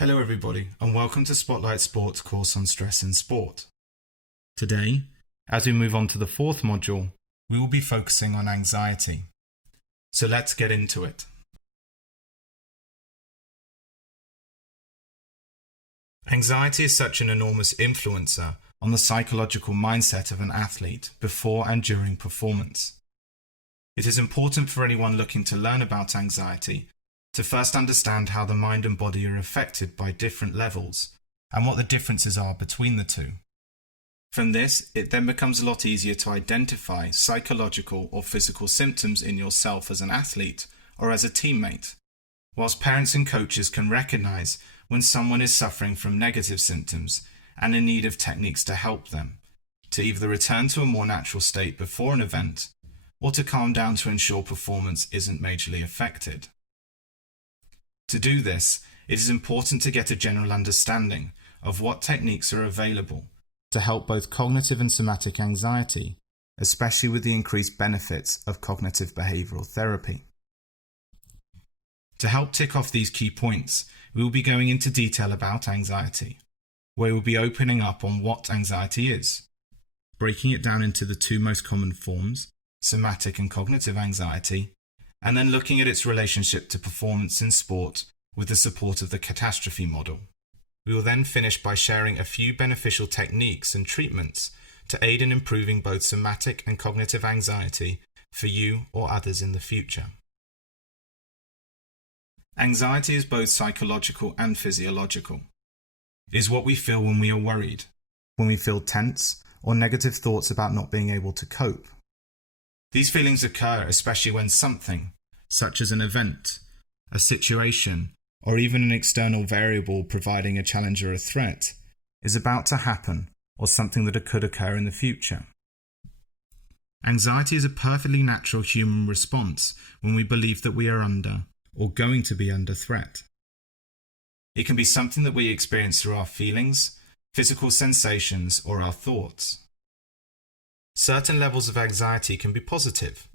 Hello everybody and welcome to Spotlight Sport's course on stress in sport. Today, as we move on to the fourth module, we will be focusing on anxiety. So let's get into it. Anxiety is such an enormous influencer on the psychological mindset of an athlete before and during performance. It is important for anyone looking to learn about anxiety to first understand how the mind and body are affected by different levels and what the differences are between the two. From this, it then becomes a lot easier to identify psychological or physical symptoms in yourself as an athlete or as a teammate, whilst parents and coaches can recognize when someone is suffering from negative symptoms and in need of techniques to help them, to either return to a more natural state before an event or to calm down to ensure performance isn't majorly affected. To do this, it is important to get a general understanding of what techniques are available to help both cognitive and somatic anxiety, especially with the increased benefits of cognitive behavioral therapy. To help tick off these key points, we will be going into detail about anxiety, where we will be opening up on what anxiety is, breaking it down into the two most common forms, somatic and cognitive anxiety, and then looking at its relationship to performance in sport with the support of the catastrophe model. We will then finish by sharing a few beneficial techniques and treatments to aid in improving both somatic and cognitive anxiety for you or others in the future. Anxiety is both psychological and physiological. It is what we feel when we are worried, when we feel tense or negative thoughts about not being able to cope. These feelings occur especially when something, such as an event, a situation, or even an external variable providing a challenge or a threat, is about to happen or something that could occur in the future. Anxiety is a perfectly natural human response when we believe that we are under or going to be under threat. It can be something that we experience through our feelings, physical sensations, or our thoughts. Certain levels of anxiety can be positive,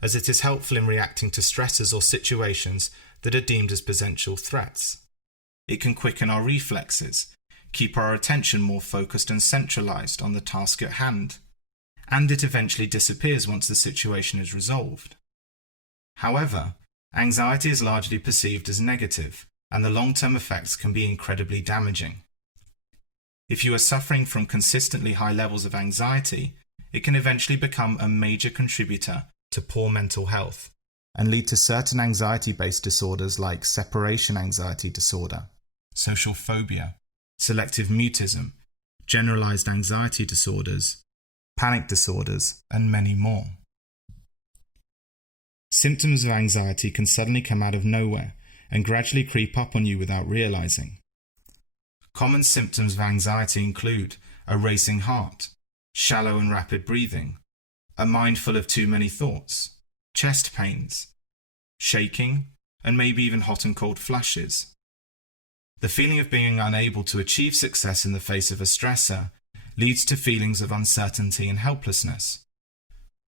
as it is helpful in reacting to stresses or situations that are deemed as potential threats. It can quicken our reflexes, keep our attention more focused and centralized on the task at hand, and it eventually disappears once the situation is resolved. However, anxiety is largely perceived as negative, and the long-term effects can be incredibly damaging. If you are suffering from consistently high levels of anxiety, it can eventually become a major contributor to poor mental health and lead to certain anxiety-based disorders like separation anxiety disorder, social phobia, selective mutism, generalized anxiety disorders, panic disorders, and many more. Symptoms of anxiety can suddenly come out of nowhere and gradually creep up on you without realizing. Common symptoms of anxiety include a racing heart, shallow and rapid breathing, a mind full of too many thoughts, chest pains, shaking, and maybe even hot and cold flashes. The feeling of being unable to achieve success in the face of a stressor leads to feelings of uncertainty and helplessness,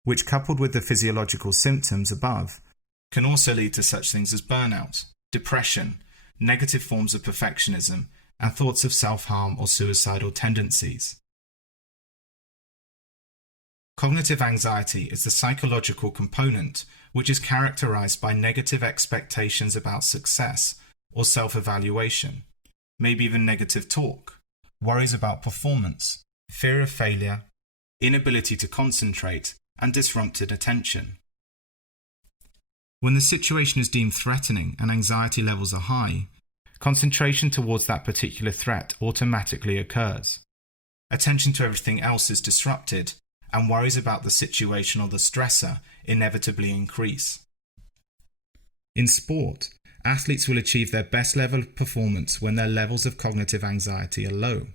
which, coupled with the physiological symptoms above, can also lead to such things as burnout, depression, negative forms of perfectionism, and thoughts of self-harm or suicidal tendencies. Cognitive anxiety is the psychological component which is characterized by negative expectations about success or self-evaluation, maybe even negative talk, worries about performance, fear of failure, inability to concentrate, and disrupted attention. When the situation is deemed threatening and anxiety levels are high, concentration towards that particular threat automatically occurs. Attention to everything else is disrupted, and worries about the situation or the stressor inevitably increase. In sport, athletes will achieve their best level of performance when their levels of cognitive anxiety are low.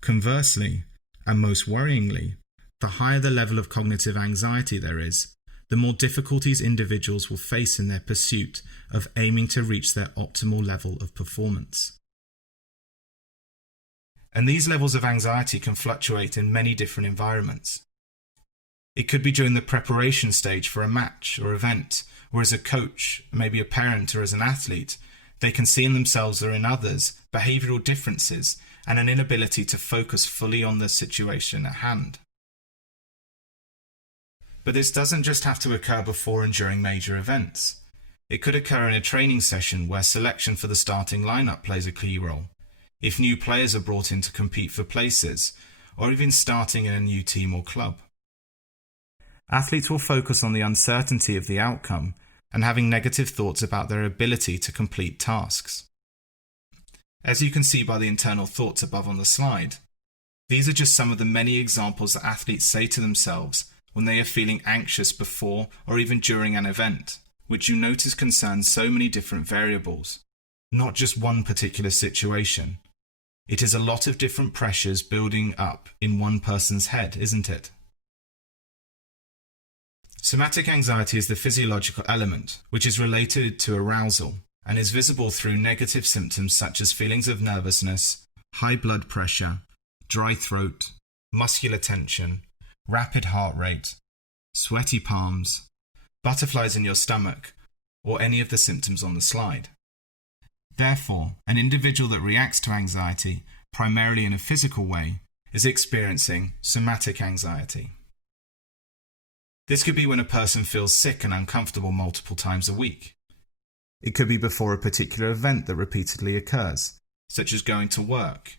Conversely, and most worryingly, the higher the level of cognitive anxiety there is, the more difficulties individuals will face in their pursuit of aiming to reach their optimal level of performance. And these levels of anxiety can fluctuate in many different environments. It could be during the preparation stage for a match or event, or as a coach, maybe a parent or as an athlete, They can see in themselves or in others behavioural differences and an inability to focus fully on the situation at hand. But this doesn't just have to occur before and during major events. It could occur in a training session where selection for the starting lineup plays a key role, if new players are brought in to compete for places, or even starting in a new team or club. Athletes will focus on the uncertainty of the outcome and having negative thoughts about their ability to complete tasks. As you can see by the internal thoughts above on the slide, these are just some of the many examples that athletes say to themselves when they are feeling anxious before or even during an event, which you notice concerns so many different variables, not just one particular situation. It is a lot of different pressures building up in one person's head, isn't it? Somatic anxiety is the physiological element, which is related to arousal and is visible through negative symptoms such as feelings of nervousness, high blood pressure, dry throat, muscular tension, rapid heart rate, sweaty palms, butterflies in your stomach, or any of the symptoms on the slide. Therefore, an individual that reacts to anxiety, primarily in a physical way, is experiencing somatic anxiety. This could be when a person feels sick and uncomfortable multiple times a week. It could be before a particular event that repeatedly occurs, such as going to work,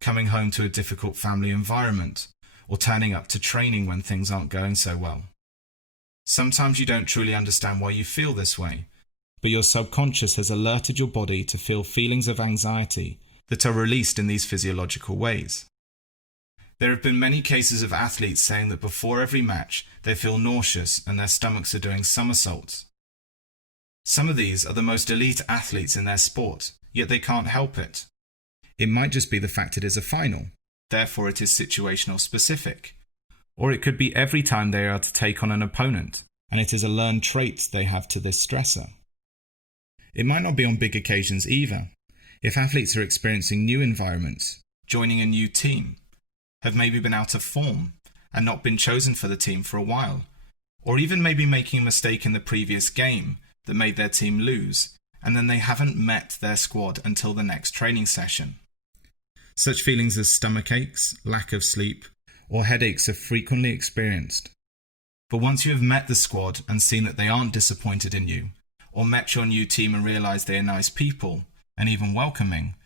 coming home to a difficult family environment, or turning up to training when things aren't going so well. Sometimes you don't truly understand why you feel this way, but your subconscious has alerted your body to feel feelings of anxiety that are released in these physiological ways. There have been many cases of athletes saying that before every match they feel nauseous and their stomachs are doing somersaults. Some of these are the most elite athletes in their sport, yet they can't help it. It might just be the fact it is a final, therefore it is situational specific. Or it could be every time they are to take on an opponent, and it is a learned trait they have to this stressor. It might not be on big occasions either. If athletes are experiencing new environments, joining a new team, have maybe been out of form and not been chosen for the team for a while, or even maybe making a mistake in the previous game that made their team lose, and then they haven't met their squad until the next training session. Such feelings as stomach aches, lack of sleep, or headaches are frequently experienced. But once you have met the squad and seen that they aren't disappointed in you, or met your new team and realised they are nice people, and even welcoming,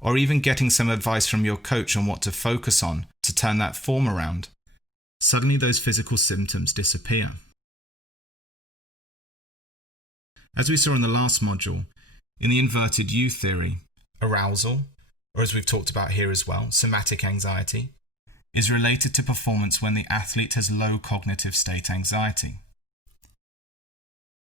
or even getting some advice from your coach on what to focus on to turn that form around, suddenly those physical symptoms disappear. As we saw in the last module, in the inverted U theory, arousal, or as we've talked about here as well, somatic anxiety, is related to performance when the athlete has low cognitive state anxiety.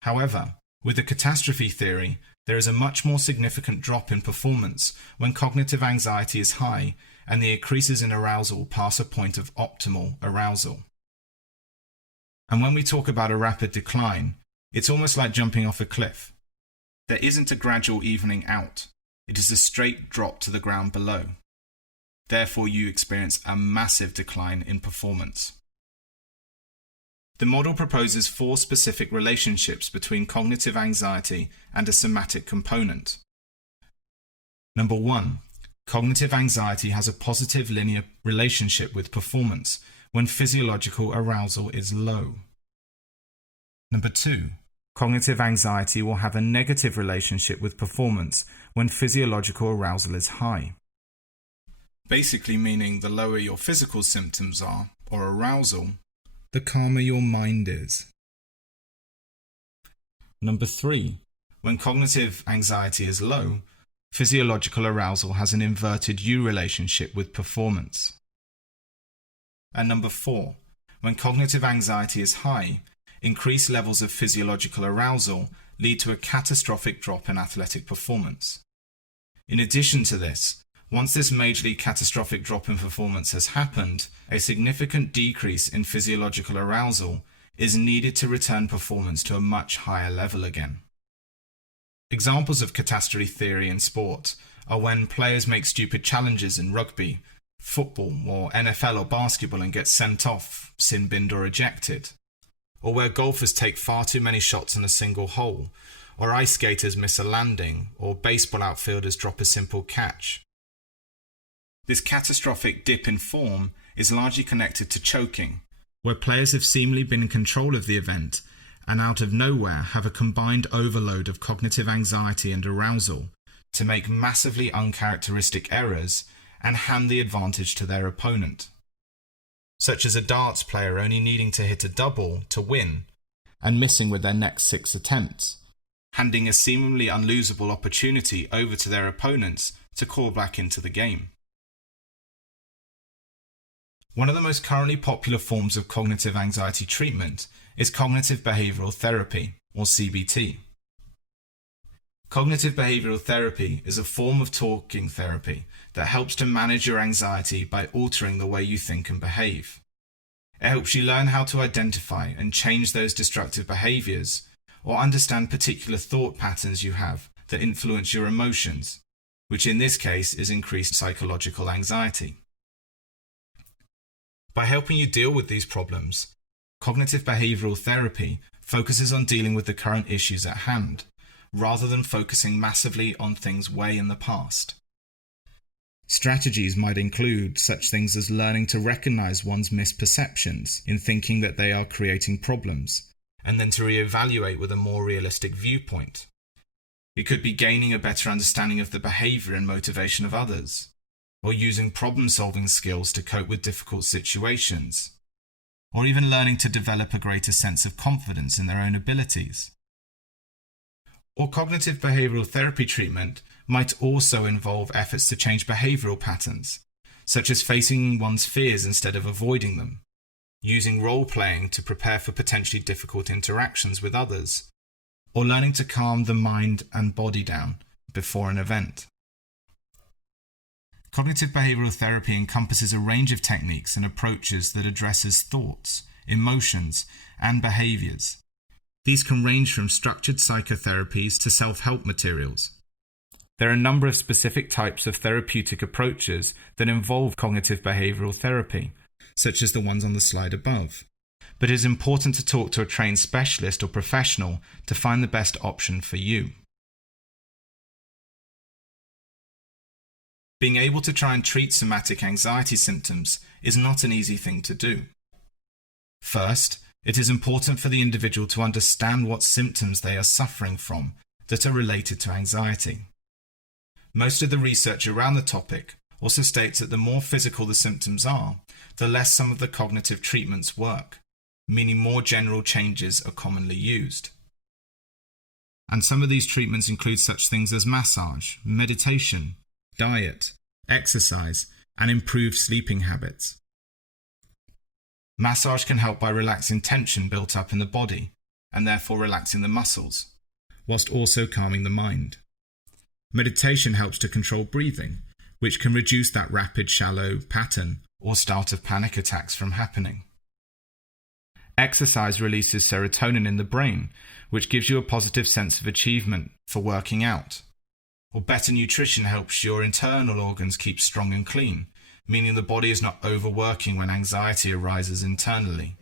However, with the catastrophe theory, there is a much more significant drop in performance when cognitive anxiety is high and the increases in arousal pass a point of optimal arousal. And when we talk about a rapid decline, it's almost like jumping off a cliff. There isn't a gradual evening out. It is a straight drop to the ground below. Therefore, you experience a massive decline in performance. The model proposes 4 specific relationships between cognitive anxiety and a somatic component. Number 1. Cognitive anxiety has a positive linear relationship with performance when physiological arousal is low. Number 2. Cognitive anxiety will have a negative relationship with performance when physiological arousal is high. Basically meaning the lower your physical symptoms are, or arousal, the calmer your mind is. Number 3. When cognitive anxiety is low, physiological arousal has an inverted U relationship with performance. And number 4. When cognitive anxiety is high, increased levels of physiological arousal lead to a catastrophic drop in athletic performance. In addition to this, once this majorly catastrophic drop in performance has happened, a significant decrease in physiological arousal is needed to return performance to a much higher level again. Examples of catastrophe theory in sport are when players make stupid challenges in rugby, football, or NFL or basketball and get sent off, sin-binned or ejected, or where golfers take far too many shots in a single hole, or ice skaters miss a landing, or baseball outfielders drop a simple catch. This catastrophic dip in form is largely connected to choking, where players have seemingly been in control of the event and out of nowhere have a combined overload of cognitive anxiety and arousal to make massively uncharacteristic errors and hand the advantage to their opponent. Such as a darts player only needing to hit a double to win and missing with their next 6 attempts, handing a seemingly unlosable opportunity over to their opponents to call back into the game. One of the most currently popular forms of cognitive anxiety treatment is cognitive behavioral therapy, or CBT. Cognitive behavioral therapy is a form of talking therapy that helps to manage your anxiety by altering the way you think and behave. It helps you learn how to identify and change those destructive behaviors, or understand particular thought patterns you have that influence your emotions, which in this case is increased psychological anxiety. By helping you deal with these problems, cognitive behavioral therapy focuses on dealing with the current issues at hand, rather than focusing massively on things way in the past. Strategies might include such things as learning to recognize one's misperceptions in thinking that they are creating problems, and then to reevaluate with a more realistic viewpoint. It could be gaining a better understanding of the behavior and motivation of others, or using problem-solving skills to cope with difficult situations, or even learning to develop a greater sense of confidence in their own abilities. Or cognitive behavioral therapy treatment might also involve efforts to change behavioral patterns, such as facing one's fears instead of avoiding them, using role-playing to prepare for potentially difficult interactions with others, or learning to calm the mind and body down before an event. Cognitive behavioral therapy encompasses a range of techniques and approaches that addresses thoughts, emotions, and behaviors. These can range from structured psychotherapies to self-help materials. There are a number of specific types of therapeutic approaches that involve cognitive behavioral therapy, such as the ones on the slide above. But it is important to talk to a trained specialist or professional to find the best option for you. Being able to try and treat somatic anxiety symptoms is not an easy thing to do. First, it is important for the individual to understand what symptoms they are suffering from that are related to anxiety. Most of the research around the topic also states that the more physical the symptoms are, the less some of the cognitive treatments work, meaning more general changes are commonly used. And some of these treatments include such things as massage, meditation, diet, exercise, and improved sleeping habits. Massage can help by relaxing tension built up in the body, and therefore relaxing the muscles, whilst also calming the mind. Meditation helps to control breathing, which can reduce that rapid, shallow pattern or start of panic attacks from happening. Exercise releases serotonin in the brain, which gives you a positive sense of achievement for working out. Or better nutrition helps your internal organs keep strong and clean, meaning the body is not overworking when anxiety arises internally.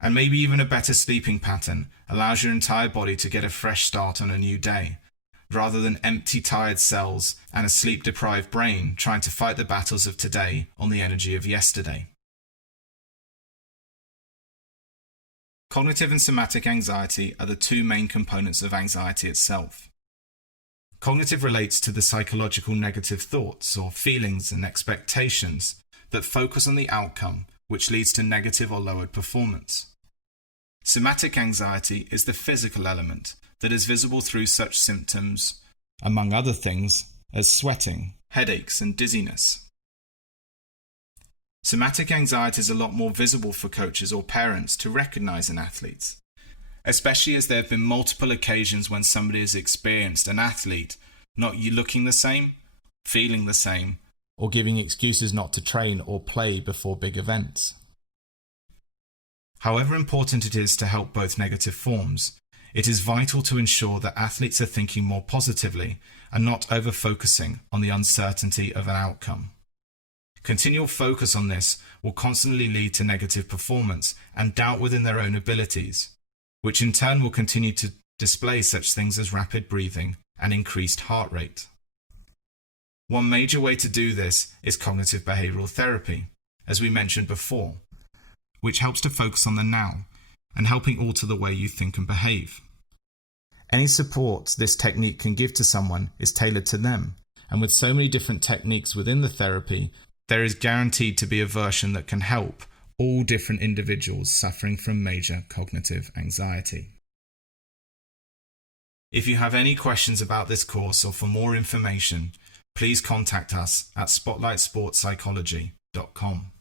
And maybe even a better sleeping pattern allows your entire body to get a fresh start on a new day, rather than empty, tired cells and a sleep-deprived brain trying to fight the battles of today on the energy of yesterday. Cognitive and somatic anxiety are the two main components of anxiety itself. Cognitive relates to the psychological negative thoughts or feelings and expectations that focus on the outcome, which leads to negative or lowered performance. Somatic anxiety is the physical element that is visible through such symptoms, among other things, as sweating, headaches, and dizziness. Somatic anxiety is a lot more visible for coaches or parents to recognize in athletes, especially as there have been multiple occasions when somebody has experienced an athlete not looking the same, feeling the same, or giving excuses not to train or play before big events. However important it is to help both negative forms, it is vital to ensure that athletes are thinking more positively and not over-focusing on the uncertainty of an outcome. Continual focus on this will constantly lead to negative performance and doubt within their own abilities, which in turn will continue to display such things as rapid breathing and increased heart rate. One major way to do this is cognitive behavioral therapy, as we mentioned before, which helps to focus on the now and helping alter the way you think and behave. Any support this technique can give to someone is tailored to them, and with so many different techniques within the therapy, there is guaranteed to be a version that can help all different individuals suffering from major cognitive anxiety. If you have any questions about this course or for more information, please contact us at spotlightsportspsychology.com.